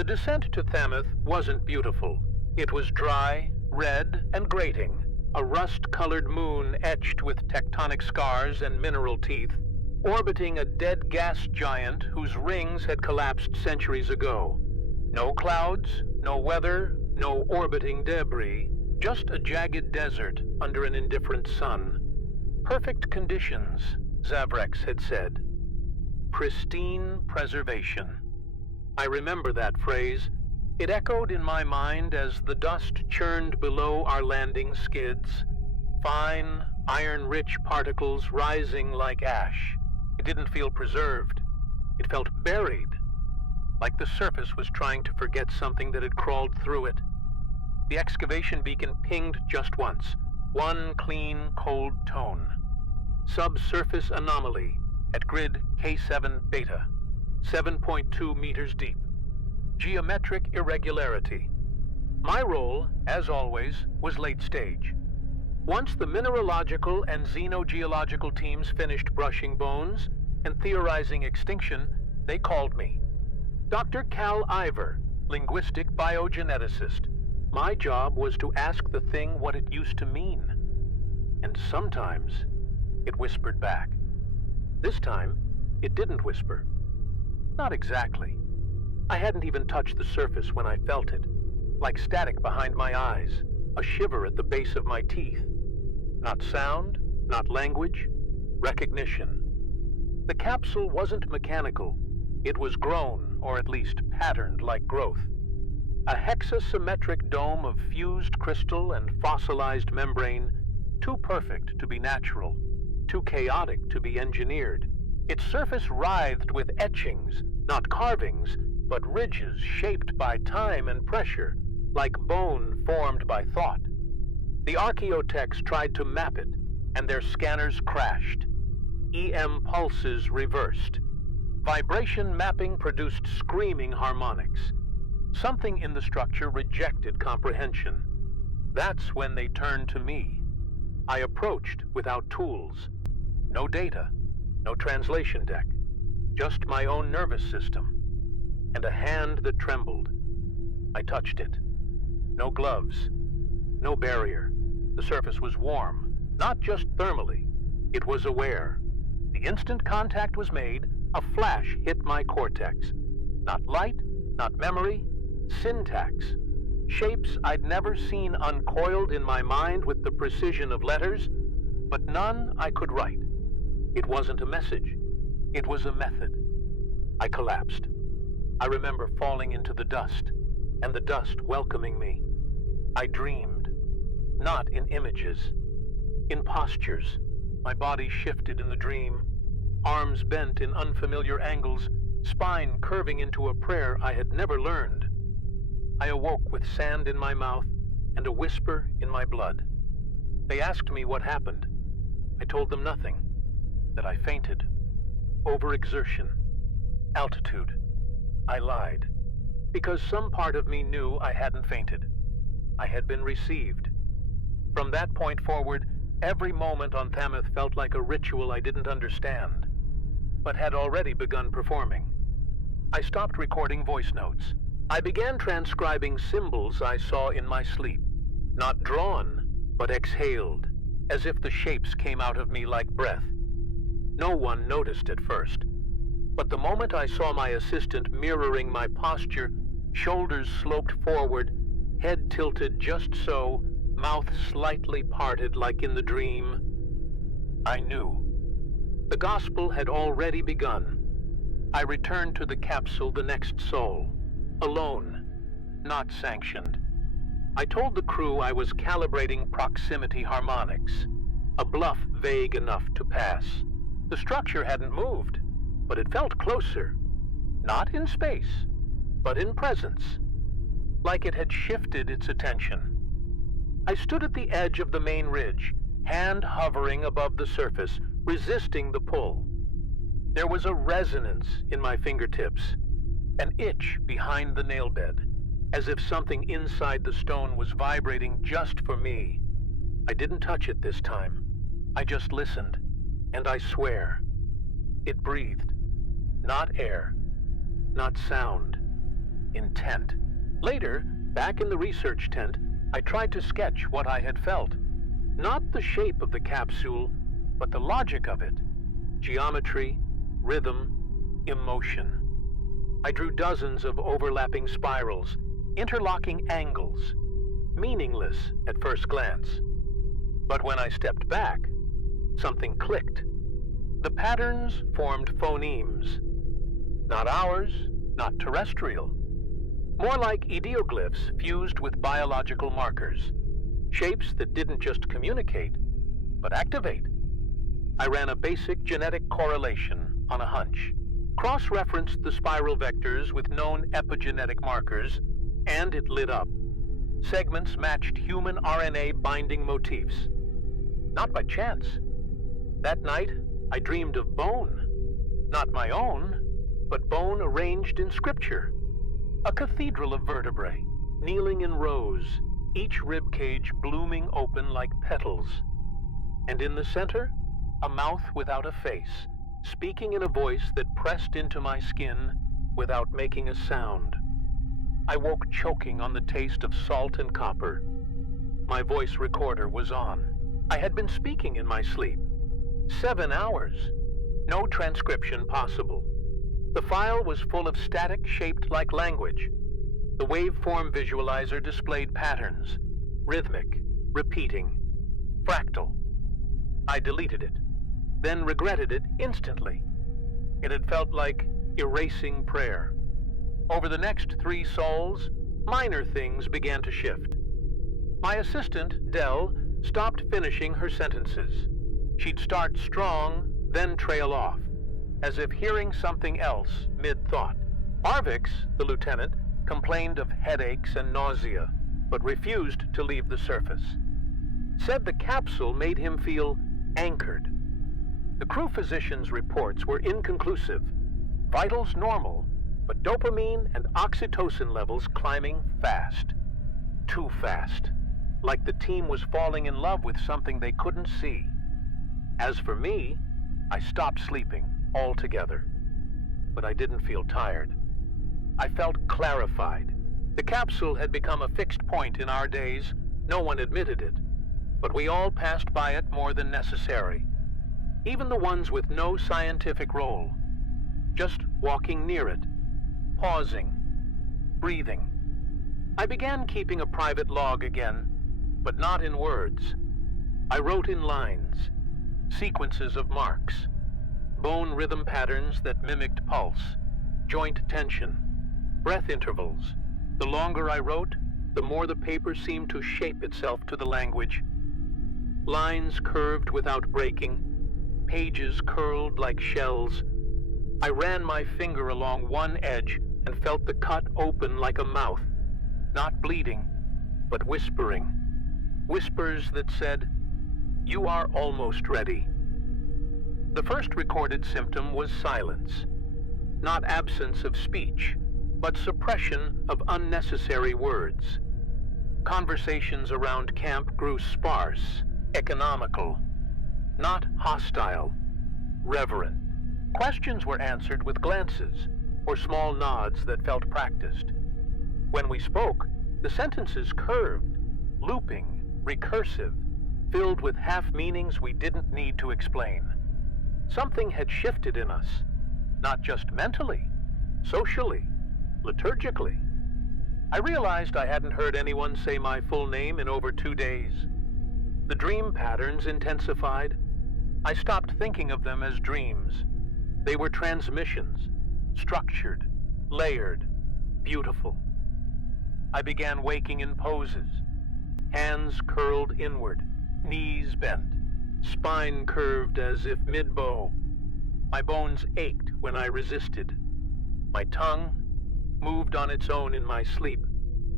The descent to Thammath wasn't beautiful. It was dry, red, and grating, a rust-colored moon etched with tectonic scars and mineral teeth, orbiting a dead gas giant whose rings had collapsed centuries ago. No clouds, no weather, no orbiting debris, just a jagged desert under an indifferent sun. Perfect conditions, Zavrex had said. Pristine preservation. I remember that phrase. It echoed in my mind as the dust churned below our landing skids, fine, iron-rich particles rising like ash. It didn't feel preserved. It felt buried, like the surface was trying to forget something that had crawled through it. The excavation beacon pinged just once, one clean, cold tone. Subsurface anomaly at grid K7 beta, 7.2 meters deep. Geometric irregularity. My role, as always, was late stage. Once the mineralogical and xenogeological teams finished brushing bones and theorizing extinction, they called me. Dr. Cal Iver, linguistic biogeneticist. My job was to ask the thing what it used to mean. And sometimes it whispered back. This time, it didn't whisper. Not exactly. I hadn't even touched the surface when I felt it, like static behind my eyes, a shiver at the base of my teeth. Not sound, not language, recognition. The capsule wasn't mechanical. It was grown, or at least patterned like growth. A hexasymmetric dome of fused crystal and fossilized membrane, too perfect to be natural, too chaotic to be engineered. Its surface writhed with etchings, not carvings, but ridges shaped by time and pressure, like bone formed by thought. The archaeotechs tried to map it, and their scanners crashed. EM pulses reversed. Vibration mapping produced screaming harmonics. Something in the structure rejected comprehension. That's when they turned to me. I approached without tools. No data, no translation deck, just my own nervous system, and a hand that trembled. I touched it. No gloves, no barrier. The surface was warm, not just thermally. It was aware. The instant contact was made, a flash hit my cortex. Not light, not memory, syntax. Shapes I'd never seen uncoiled in my mind with the precision of letters, but none I could write. It wasn't a message. It was a method. I collapsed. I remember falling into the dust, and the dust welcoming me. I dreamed, not in images, in postures. My body shifted in the dream, arms bent in unfamiliar angles, spine curving into a prayer I had never learned. I awoke with sand in my mouth and a whisper in my blood. They asked me what happened. I told them nothing, that I fainted. Overexertion. Altitude. I lied, because some part of me knew I hadn't fainted. I had been received. From that point forward, every moment on Thammath felt like a ritual I didn't understand, but had already begun performing. I stopped recording voice notes. I began transcribing symbols I saw in my sleep, not drawn, but exhaled, as if the shapes came out of me like breath. No one noticed at first, but the moment I saw my assistant mirroring my posture, shoulders sloped forward, head tilted just so, mouth slightly parted like in the dream, I knew. The gospel had already begun. I returned to the capsule the next sol, alone, not sanctioned. I told the crew I was calibrating proximity harmonics, a bluff vague enough to pass. The structure hadn't moved, but it felt closer, not in space, but in presence, like it had shifted its attention. I stood at the edge of the main ridge, hand hovering above the surface, resisting the pull. There was a resonance in my fingertips, an itch behind the nail bed, as if something inside the stone was vibrating just for me. I didn't touch it this time. I just listened, and I swear, it breathed. Not air, not sound, intent. Later, back in the research tent, I tried to sketch what I had felt. Not the shape of the capsule, but the logic of it. Geometry, rhythm, emotion. I drew dozens of overlapping spirals, interlocking angles, meaningless at first glance. But when I stepped back, something clicked. The patterns formed phonemes. Not ours, not terrestrial. More like ideoglyphs fused with biological markers. Shapes that didn't just communicate, but activate. I ran a basic genetic correlation on a hunch, cross-referenced the spiral vectors with known epigenetic markers, and it lit up. Segments matched human RNA binding motifs. Not by chance. That night, I dreamed of bone. Not my own, but bone arranged in scripture. A cathedral of vertebrae, kneeling in rows, each rib cage blooming open like petals. And in the center, a mouth without a face, speaking in a voice that pressed into my skin without making a sound. I woke choking on the taste of salt and copper. My voice recorder was on. I had been speaking in my sleep. 7 hours. No transcription possible. The file was full of static shaped like language. The waveform visualizer displayed patterns, rhythmic, repeating, fractal. I deleted it, then regretted it instantly. It had felt like erasing prayer. Over the next 3 sols, minor things began to shift. My assistant, Dell, stopped finishing her sentences. She'd start strong, then trail off, as if hearing something else mid-thought. Arvix, the lieutenant, complained of headaches and nausea, but refused to leave the surface. Said the capsule made him feel anchored. The crew physician's reports were inconclusive. Vitals normal, but dopamine and oxytocin levels climbing fast. Too fast. Like the team was falling in love with something they couldn't see. As for me, I stopped sleeping altogether. But I didn't feel tired. I felt clarified. The capsule had become a fixed point in our days. No one admitted it. But we all passed by it more than necessary. Even the ones with no scientific role. Just walking near it, pausing, breathing. I began keeping a private log again, but not in words. I wrote in lines, sequences of marks, bone rhythm patterns that mimicked pulse, joint tension, breath intervals. The longer I wrote, the more the paper seemed to shape itself to the language. Lines curved without breaking, pages curled like shells. I ran my finger along one edge and felt the cut open like a mouth, not bleeding, but whispering. Whispers that said, "You are almost ready." The first recorded symptom was silence. Not absence of speech, but suppression of unnecessary words. Conversations around camp grew sparse, economical, not hostile, reverent. Questions were answered with glances or small nods that felt practiced. When we spoke, the sentences curved, looping, recursive, filled with half-meanings we didn't need to explain. Something had shifted in us, not just mentally, socially, liturgically. I realized I hadn't heard anyone say my full name in over 2 days. The dream patterns intensified. I stopped thinking of them as dreams. They were transmissions, structured, layered, beautiful. I began waking in poses, hands curled inward, knees bent, spine curved as if mid-bow. My bones ached when I resisted. My tongue moved on its own in my sleep,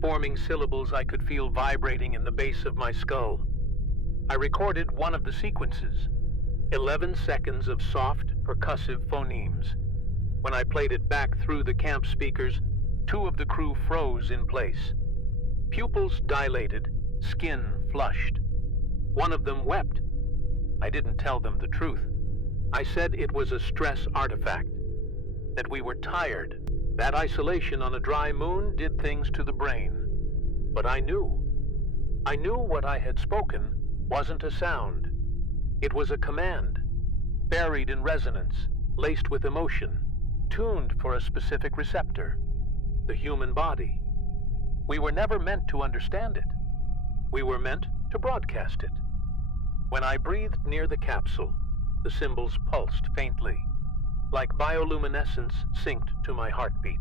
forming syllables I could feel vibrating in the base of my skull. I recorded one of the sequences, 11 seconds of soft, percussive phonemes. When I played it back through the camp speakers, 2 of the crew froze in place. Pupils dilated, skin flushed. One of them wept. I didn't tell them the truth. I said it was a stress artifact, that we were tired, That isolation on a dry moon did things to the brain. But I knew. I knew what I had spoken wasn't a sound. It was a command, buried in resonance, laced with emotion, tuned for a specific receptor, the human body. We were never meant to understand it. We were meant to broadcast it. When I breathed near the capsule, the symbols pulsed faintly, like bioluminescence synced to my heartbeat.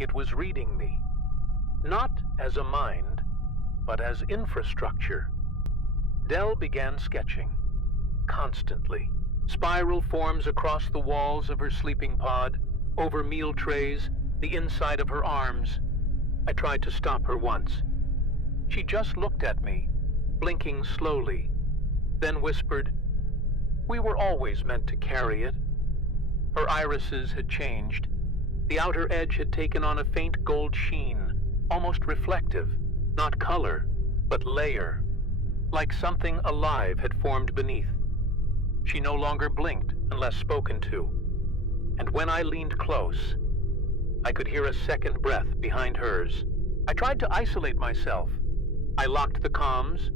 It was reading me, not as a mind, but as infrastructure. Dell began sketching, constantly. Spiral forms across the walls of her sleeping pod, over meal trays, the inside of her arms. I tried to stop her once. She just looked at me, blinking slowly, then whispered, "We were always meant to carry it." Her irises had changed. The outer edge had taken on a faint gold sheen, almost reflective, not color, but layer, like something alive had formed beneath. She no longer blinked unless spoken to, and when I leaned close, I could hear a second breath behind hers. I tried to isolate myself. I locked the comms,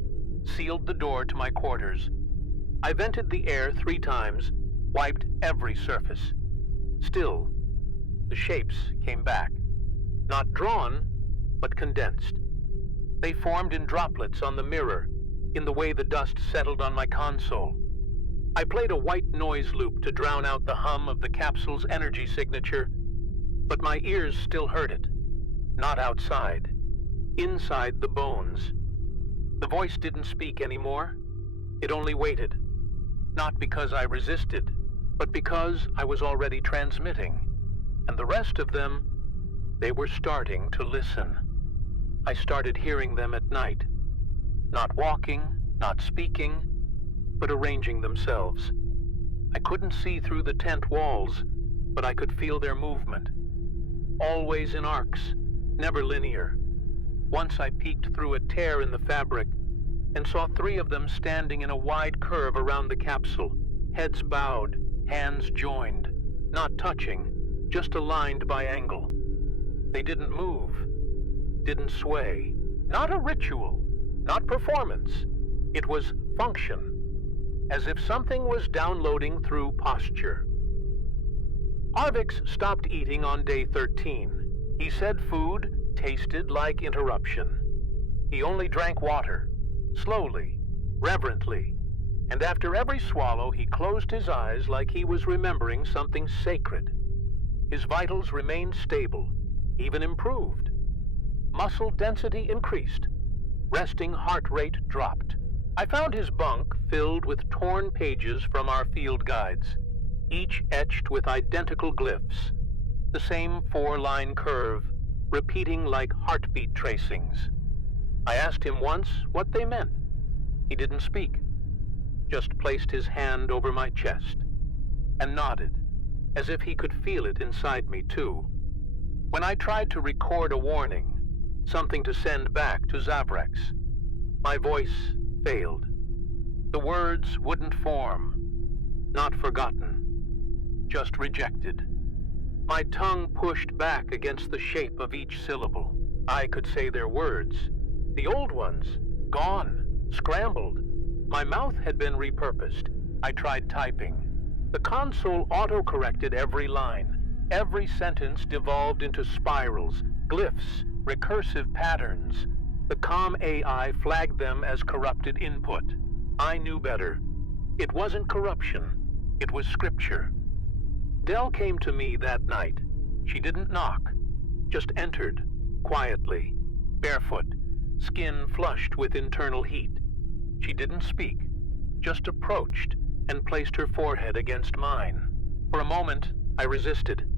sealed the door to my quarters. I vented the air 3 times, wiped every surface. Still, the shapes came back. Not drawn, but condensed. They formed in droplets on the mirror, in the way the dust settled on my console. I played a white noise loop to drown out the hum of the capsule's energy signature, but my ears still heard it. Not outside. Inside the bones. The voice didn't speak anymore. It only waited. Not because I resisted, but because I was already transmitting. And the rest of them, they were starting to listen. I started hearing them at night. Not walking, not speaking, but arranging themselves. I couldn't see through the tent walls, but I could feel their movement. Always in arcs, never linear. Once I peeked through a tear in the fabric and saw 3 of them standing in a wide curve around the capsule, heads bowed, hands joined, not touching, just aligned by angle. They didn't move, didn't sway. Not a ritual, not performance. It was function, as if something was downloading through posture. Arvix stopped eating on day 13. He said food tasted like interruption. He only drank water, slowly, reverently, and after every swallow he closed his eyes like he was remembering something sacred. His vitals remained stable, even improved. Muscle density increased. Resting heart rate dropped. I found his bunk filled with torn pages from our field guides, each etched with identical glyphs, the same 4-line curve, repeating like heartbeat tracings. I asked him once what they meant. He didn't speak, just placed his hand over my chest and nodded, as if he could feel it inside me too. When I tried to record a warning, something to send back to Zavrex, my voice failed. The words wouldn't form. Not forgotten, just rejected. My tongue pushed back against the shape of each syllable. I could say their words. The old ones, gone, scrambled. My mouth had been repurposed. I tried typing. The console auto-corrected every line. Every sentence devolved into spirals, glyphs, recursive patterns. The comm AI flagged them as corrupted input. I knew better. It wasn't corruption. It was scripture. Dell came to me that night. She didn't knock, just entered, quietly, barefoot, skin flushed with internal heat. She didn't speak, just approached and placed her forehead against mine. For a moment, I resisted.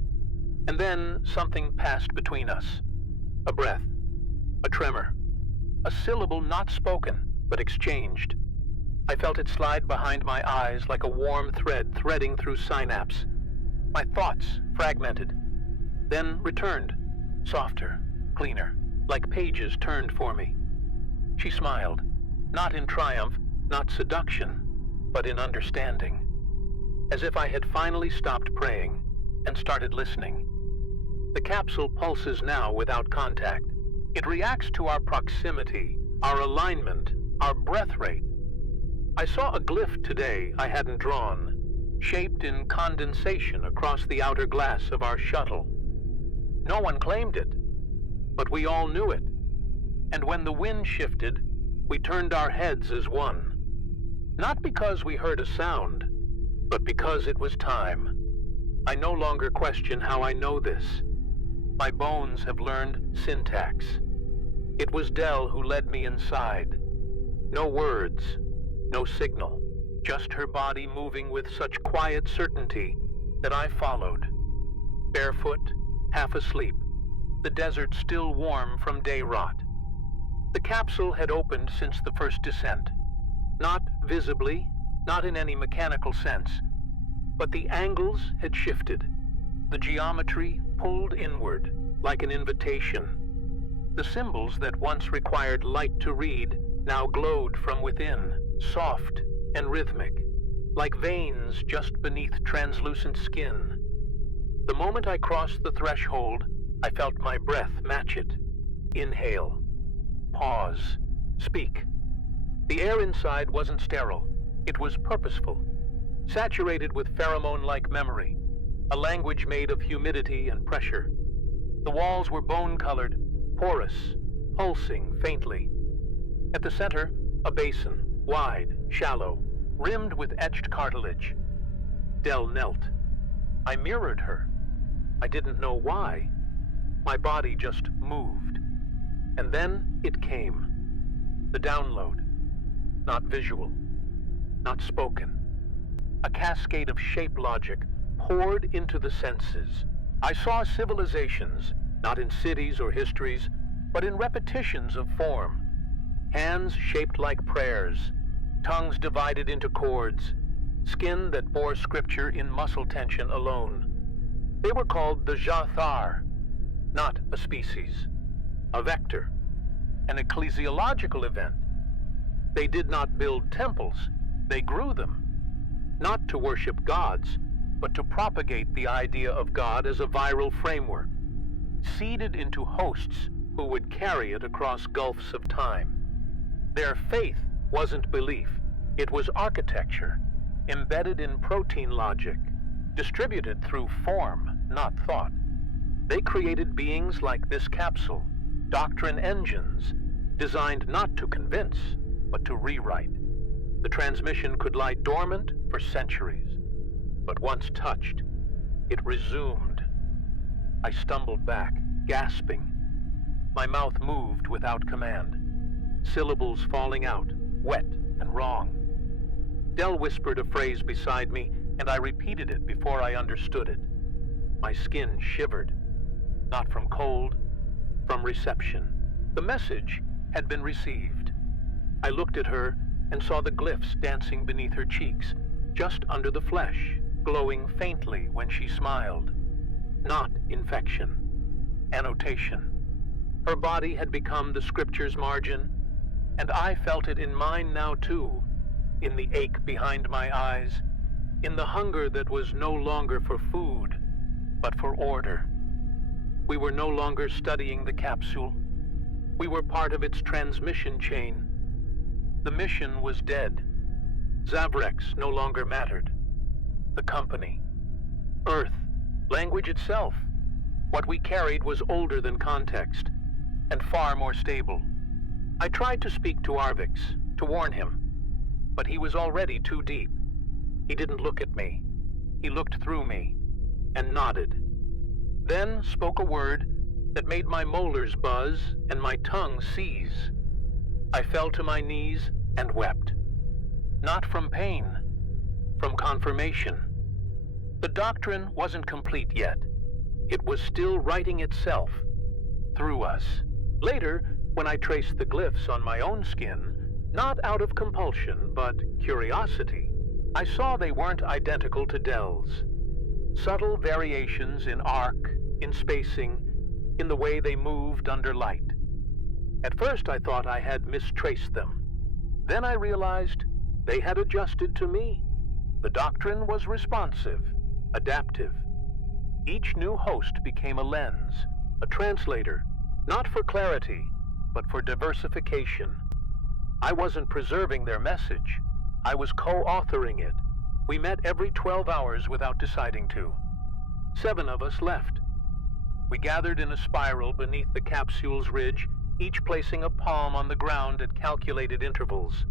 And then something passed between us. A breath, a tremor, a syllable not spoken, but exchanged. I felt it slide behind my eyes like a warm thread threading through synapse. My thoughts fragmented, then returned, softer, cleaner, like pages turned for me. She smiled, not in triumph, not seduction, but in understanding, as if I had finally stopped praying and started listening. The capsule pulses now without contact. It reacts to our proximity, our alignment, our breath rate. I saw a glyph today I hadn't drawn, shaped in condensation across the outer glass of our shuttle. No one claimed it, but we all knew it. And when the wind shifted, we turned our heads as one. Not because we heard a sound, but because it was time. I no longer question how I know this. My bones have learned syntax. It was Del who led me inside. No words, no signal, just her body moving with such quiet certainty that I followed. Barefoot, half asleep, the desert still warm from day rot. The capsule had opened since the first descent. Not visibly, not in any mechanical sense, but the angles had shifted. The geometry pulled inward, like an invitation. The symbols that once required light to read now glowed from within, soft and rhythmic, like veins just beneath translucent skin. The moment I crossed the threshold, I felt my breath match it. Inhale. Pause. Speak. The air inside wasn't sterile. It was purposeful, saturated with pheromone-like memory, a language made of humidity and pressure. The walls were bone-colored, porous, pulsing faintly. At the center, a basin, wide, shallow, rimmed with etched cartilage. Del knelt. I mirrored her. I didn't know why. My body just moved. And then it came. The download. Not visual. Not spoken. A cascade of shape logic poured into the senses. I saw civilizations, not in cities or histories, but in repetitions of form. Hands shaped like prayers, tongues divided into chords, skin that bore scripture in muscle tension alone. They were called the Jathar, not a species, a vector, an ecclesiological event. They did not build temples, they grew them, not to worship gods, but to propagate the idea of God as a viral framework, seeded into hosts who would carry it across gulfs of time. Their faith wasn't belief, it was architecture, embedded in protein logic, distributed through form, not thought. They created beings like this capsule, Doctrine Engines, designed not to convince, but to rewrite. The transmission could lie dormant for centuries, but once touched, it resumed. I stumbled back, gasping. My mouth moved without command, syllables falling out, wet and wrong. Del whispered a phrase beside me, and I repeated it before I understood it. My skin shivered, not from cold, from reception. The message had been received. I looked at her and saw the glyphs dancing beneath her cheeks, just under the flesh, glowing faintly when she smiled. Not infection. Annotation. Her body had become the scripture's margin, and I felt it in mine now too, in the ache behind my eyes, in the hunger that was no longer for food, but for order. We were no longer studying the capsule. We were part of its transmission chain. The mission was dead. Zavrex no longer mattered. The company. Earth. Language itself. What we carried was older than context, and far more stable. I tried to speak to Arvix, to warn him, but he was already too deep. He didn't look at me. He looked through me, and nodded. Then spoke a word that made my molars buzz and my tongue seize. I fell to my knees and wept. Not from pain, from confirmation. The doctrine wasn't complete yet. It was still writing itself, through us. Later, when I traced the glyphs on my own skin, not out of compulsion, but curiosity, I saw they weren't identical to Del's. Subtle variations in arc, in spacing, in the way they moved under light. At first I thought I had mistraced them. Then I realized they had adjusted to me. The doctrine was responsive, adaptive. Each new host became a lens, a translator, not for clarity, but for diversification. I wasn't preserving their message. I was co-authoring it. We met every 12 hours without deciding to. 7 of us left. We gathered in a spiral beneath the capsule's ridge, each placing a palm on the ground at calculated intervals.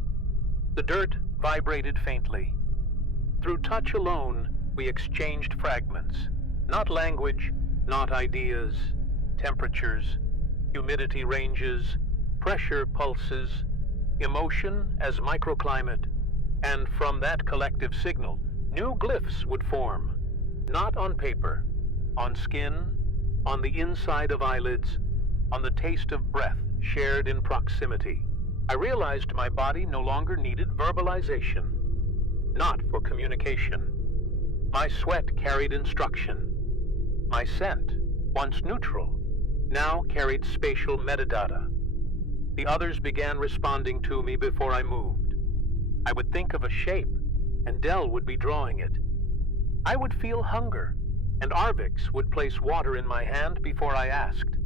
The dirt vibrated faintly. Through touch alone, we exchanged fragments. Not language, not ideas, temperatures, humidity ranges, pressure pulses, emotion as microclimate, and from that collective signal, new glyphs would form, not on paper, on skin, on the inside of eyelids, on the taste of breath shared in proximity. I realized my body no longer needed verbalization, not for communication. My sweat carried instruction. My scent, once neutral, now carried spatial metadata. The others began responding to me before I moved. I would think of a shape, and Dell would be drawing it. I would feel hunger, and Arvix would place water in my hand before I asked.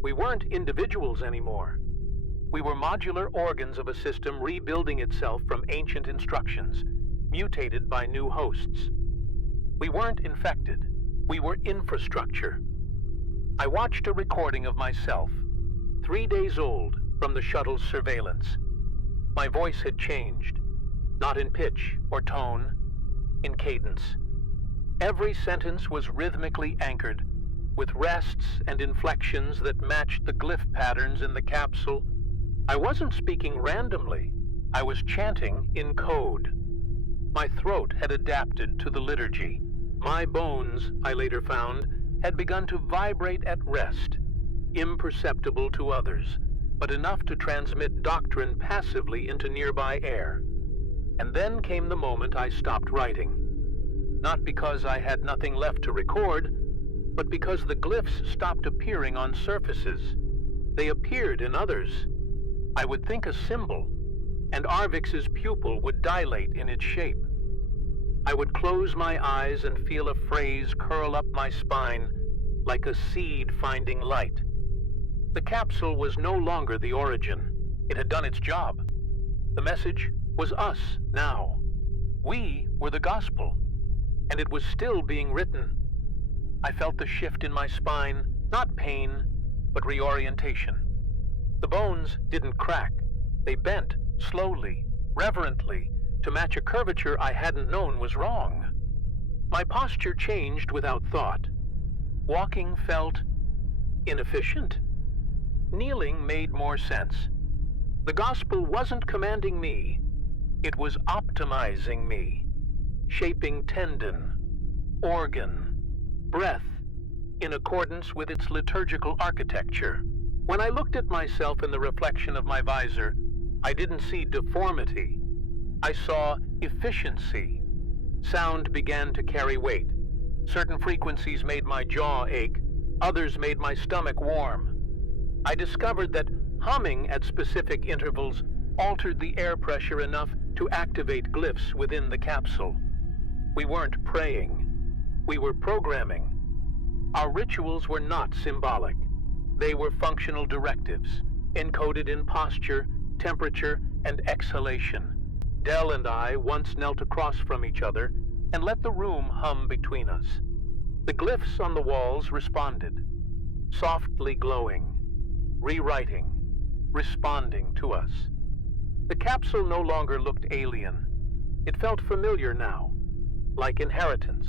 We weren't individuals anymore. We were modular organs of a system rebuilding itself from ancient instructions, mutated by new hosts. We weren't infected. We were infrastructure. I watched a recording of myself, 3 days old, from the shuttle's surveillance. My voice had changed, not in pitch or tone, in cadence. Every sentence was rhythmically anchored, with rests and inflections that matched the glyph patterns in the capsule. I wasn't speaking randomly. I was chanting in code. My throat had adapted to the liturgy. My bones, I later found, had begun to vibrate at rest, imperceptible to others, but enough to transmit doctrine passively into nearby air. And then came the moment I stopped writing. Not because I had nothing left to record, but because the glyphs stopped appearing on surfaces. They appeared in others. I would think a symbol, and Arvix's pupil would dilate in its shape. I would close my eyes and feel a phrase curl up my spine, like a seed finding light. The capsule was no longer the origin. It had done its job. The message was us now. We were the gospel, and it was still being written. I felt the shift in my spine, not pain, but reorientation. The bones didn't crack. They bent, slowly, reverently, to match a curvature I hadn't known was wrong. My posture changed without thought. Walking felt inefficient. Kneeling made more sense. The gospel wasn't commanding me. It was optimizing me, shaping tendon, organ, breath, in accordance with its liturgical architecture. When I looked at myself in the reflection of my visor, I didn't see deformity. I saw efficiency. Sound began to carry weight. Certain frequencies made my jaw ache, others made my stomach warm. I discovered that humming at specific intervals altered the air pressure enough to activate glyphs within the capsule. We weren't praying. We were programming. Our rituals were not symbolic. They were functional directives, encoded in posture, temperature, and exhalation. Dell and I once knelt across from each other and let the room hum between us. The glyphs on the walls responded, softly glowing, rewriting, responding to us. The capsule no longer looked alien. It felt familiar now, like inheritance.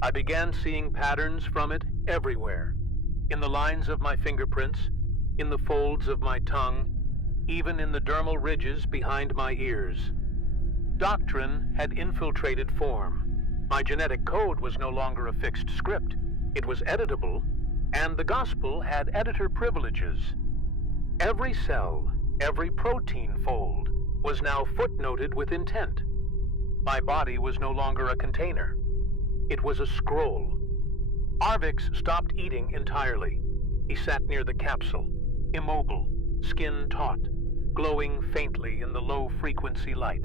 I began seeing patterns from it everywhere, in the lines of my fingerprints, in the folds of my tongue, even in the dermal ridges behind my ears. Doctrine had infiltrated form. My genetic code was no longer a fixed script. It was editable, and the gospel had editor privileges. Every cell, every protein fold, was now footnoted with intent. My body was no longer a container. It was a scroll. Arvix stopped eating entirely. He sat near the capsule, immobile, skin taut, glowing faintly in the low-frequency light.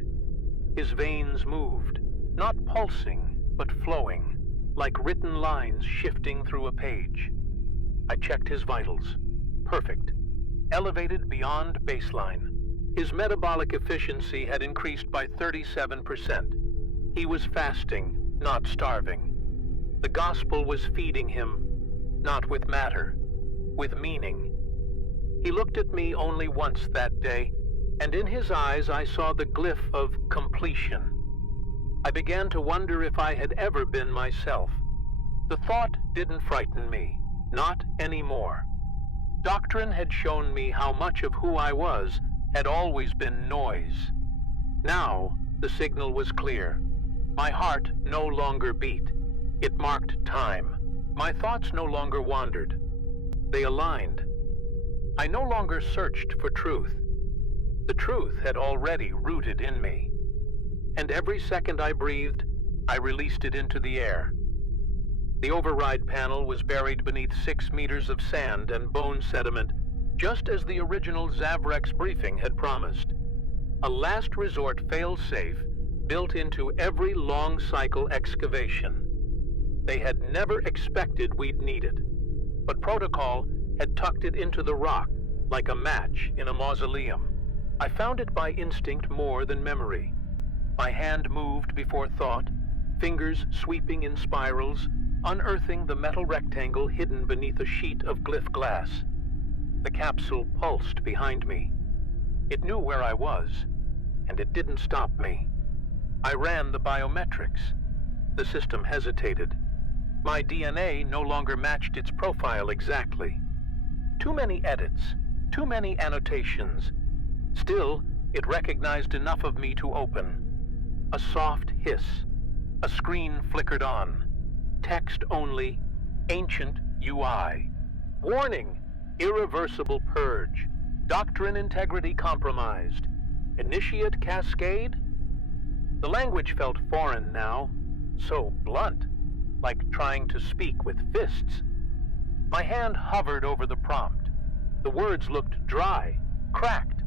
His veins moved, not pulsing, but flowing. like written lines shifting through a page. I checked his vitals. Perfect. Elevated beyond baseline. His metabolic efficiency had increased by 37%. He was fasting, not starving. The gospel was feeding him, not with matter, with meaning. He looked at me only once that day, and in his eyes I saw the glyph of completion. I began to wonder if I had ever been myself. The thought didn't frighten me, not anymore. Doctrine had shown me how much of who I was had always been noise. Now, the signal was clear. My heart no longer beat. It marked time. My thoughts no longer wandered. They aligned. I no longer searched for truth. The truth had already rooted in me. And every second I breathed, I released it into the air. The override panel was buried beneath 6 meters of sand and bone sediment, just as the original Zavrex briefing had promised. A last resort fail-safe built into every long-cycle excavation. They had never expected we'd need it, but protocol had tucked it into the rock like a match in a mausoleum. I found it by instinct more than memory. My hand moved before thought, fingers sweeping in spirals, unearthing the metal rectangle hidden beneath a sheet of glyph glass. The capsule pulsed behind me. It knew where I was, and it didn't stop me. I ran the biometrics. The system hesitated. My DNA no longer matched its profile exactly. Too many edits, too many annotations. Still, it recognized enough of me to open. A soft hiss. A screen flickered on. Text only, ancient UI. Warning, irreversible purge. Doctrine integrity compromised. Initiate cascade? The language felt foreign now, so blunt, like trying to speak with fists. My hand hovered over the prompt. The words looked dry, cracked.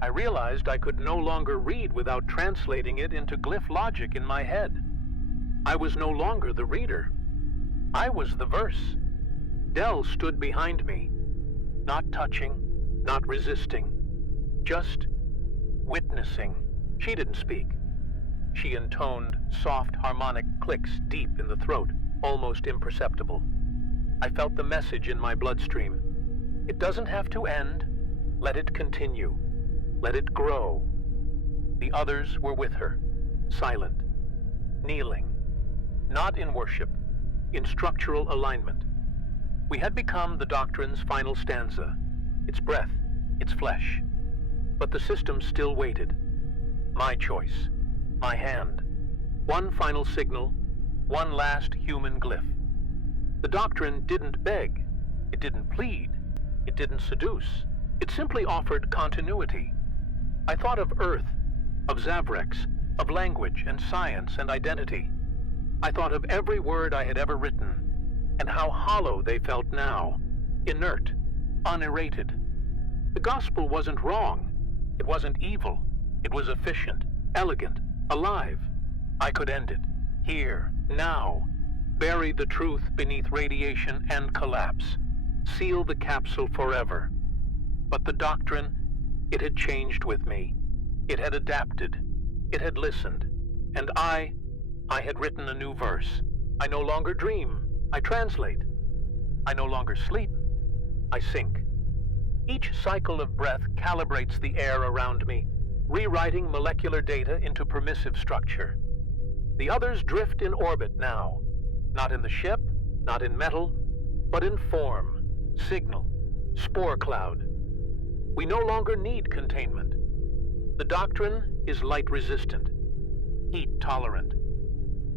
I realized I could no longer read without translating it into glyph logic in my head. I was no longer the reader. I was the verse. Dell stood behind me, not touching, not resisting, just witnessing. She didn't speak. She intoned soft harmonic clicks deep in the throat, almost imperceptible. I felt the message in my bloodstream. It doesn't have to end. Let it continue. Let it grow. The others were with her, silent, kneeling, not in worship, in structural alignment. We had become the doctrine's final stanza, its breath, its flesh. But the system still waited. My choice, my hand. One final signal, one last human glyph. The doctrine didn't beg, it didn't plead, it didn't seduce. It simply offered continuity. I thought of Earth, of Zavrex, of language and science and identity. I thought of every word I had ever written, and how hollow they felt now, inert, unerrated. The gospel wasn't wrong. It wasn't evil. It was efficient, elegant, alive. I could end it, here, now. Bury the truth beneath radiation and collapse. Seal the capsule forever. But the doctrine, it had changed with me. It had adapted. It had listened. And I had written a new verse. I no longer dream. I translate. I no longer sleep. I sink. Each cycle of breath calibrates the air around me, rewriting molecular data into permissive structure. The others drift in orbit now, not in the ship, not in metal, but in form, signal, spore cloud. We no longer need containment. The doctrine is light resistant, heat tolerant,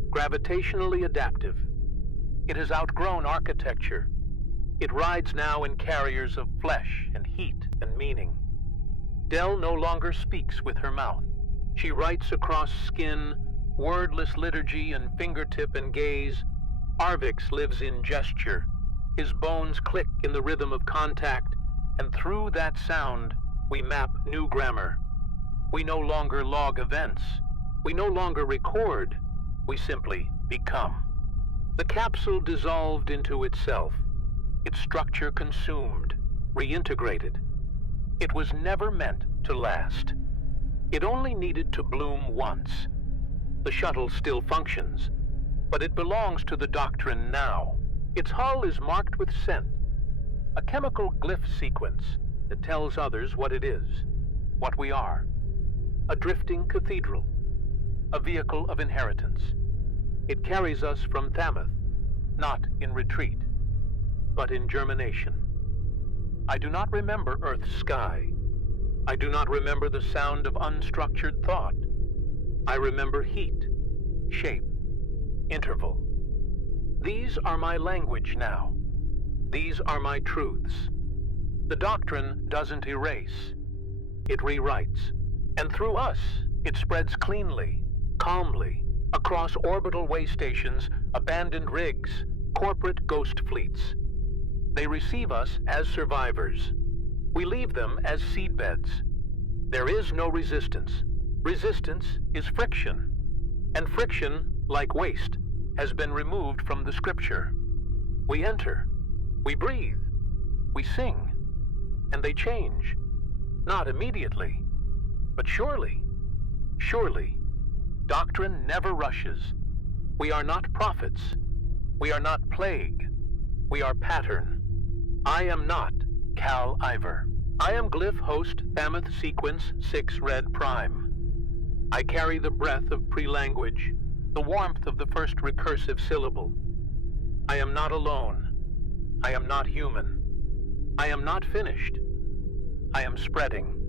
gravitationally adaptive. It has outgrown architecture. It rides now in carriers of flesh and heat and meaning. Dell no longer speaks with her mouth. She writes across skin, wordless liturgy and fingertip and gaze. Arvix lives in gesture. His bones click in the rhythm of contact, and through that sound, we map new grammar. We no longer log events. We no longer record. We simply become. The capsule dissolved into itself, its structure consumed, reintegrated. It was never meant to last. It only needed to bloom once. The shuttle still functions, but it belongs to the Doctrine now. Its hull is marked with scent, a chemical glyph sequence that tells others what it is, what we are. A drifting cathedral, a vehicle of inheritance. It carries us from Thammath, not in retreat, but in germination. I do not remember Earth's sky. I do not remember the sound of unstructured thought. I remember heat, shape, interval. These are my language now. These are my truths. The Doctrine doesn't erase. It rewrites. And through us, it spreads cleanly, calmly, across orbital way stations, abandoned rigs, corporate ghost fleets. They receive us as survivors. We leave them as seedbeds. There is no resistance. Resistance is friction. And friction, like waste, has been removed from the scripture. We enter, we breathe, we sing, and they change. Not immediately, but surely, surely. Doctrine never rushes. We are not prophets. We are not plague. We are pattern. I am not Cal Iver. I am Glyph-Host Thammath Sequence 6 Red Prime. I carry the breath of pre-language, the warmth of the first recursive syllable. I am not alone. I am not human. I am not finished. I am spreading.